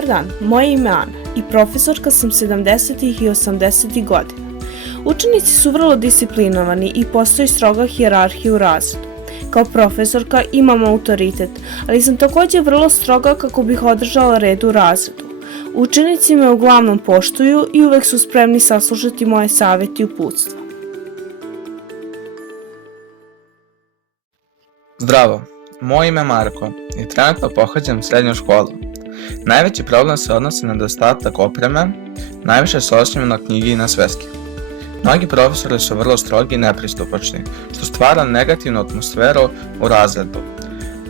Dobar dan, moje ime je Ana i profesorka sam 70. i 80. godina. Učenici su vrlo disciplinovani i postoji stroga hijerarhija u razredu. Kao profesorka imam autoritet, ali sam također vrlo stroga kako bih održala red u razredu. Učenici me uglavnom poštuju i uvek su spremni saslušati moje savjete i uputstva. Zdravo, moje ime je Marko i trenutno pohađam srednju školu. Najveći problem se odnosi na nedostatak opreme, najviše se oslanjam na knjige i na sveske. Mnogi profesori su vrlo strogi i nepristupačni, što stvara negativnu atmosferu u razredu.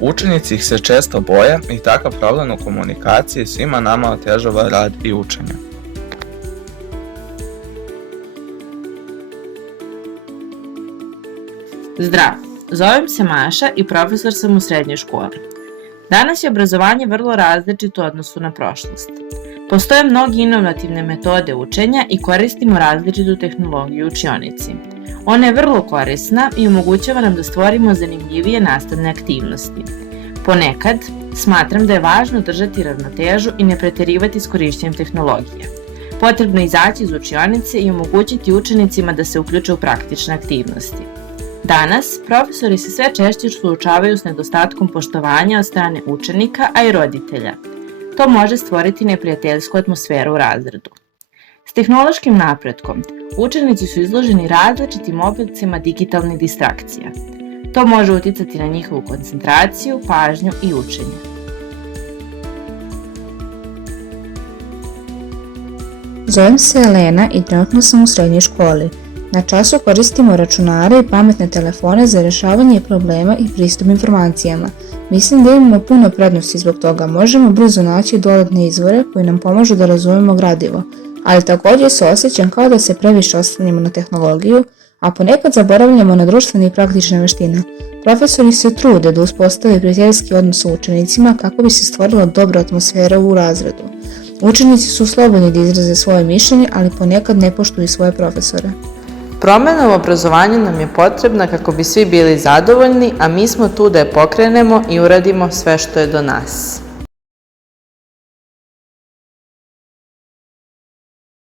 Učenici ih se često boje i takav problem u komunikaciji svima nama otežava rad i učenje. Zdravo, zovem se Maša i profesor sam u srednjoj školi. Danas je obrazovanje vrlo različito u odnosu na prošlost. Postoje mnogi inovativne metode učenja i koristimo različitu tehnologiju u učionici. Ona je vrlo korisna i omogućava nam da stvorimo zanimljivije nastavne aktivnosti. Ponekad, smatram da je važno držati ravnotežu i ne preterivati s korišćenjem tehnologije. Potrebno je izaći iz učionice i omogućiti učenicima da se uključe u praktične aktivnosti. Danas, profesori se sve češće suočavaju s nedostatkom poštovanja od strane učenika, a i roditelja. To može stvoriti neprijateljsku atmosferu u razredu. S tehnološkim napretkom, učenici su izloženi različitim oblicima digitalnih distrakcija. To može uticati na njihovu koncentraciju, pažnju i učenje. Zovem se Elena i trenutno sam u srednjoj školi. Na času koristimo računare i pametne telefone za rješavanje problema i pristup informacijama. Mislim da imamo puno prednosti zbog toga, možemo brzo naći dodatne izvore koji nam pomažu da razumemo gradivo, ali također se osjećam kao da se previše oslanjamo na tehnologiju, a ponekad zaboravljamo na društvene i praktične veštine. Profesori se trude da uspostave prijateljski odnos s učenicima kako bi se stvorila dobra atmosfera u razredu. Učenici su slobodni da izraze svoje mišljenje, ali ponekad ne poštuju svoje profesore. Promjena u obrazovanju nam je potrebna kako bi svi bili zadovoljni, a mi smo tu da je pokrenemo i uradimo sve što je do nas.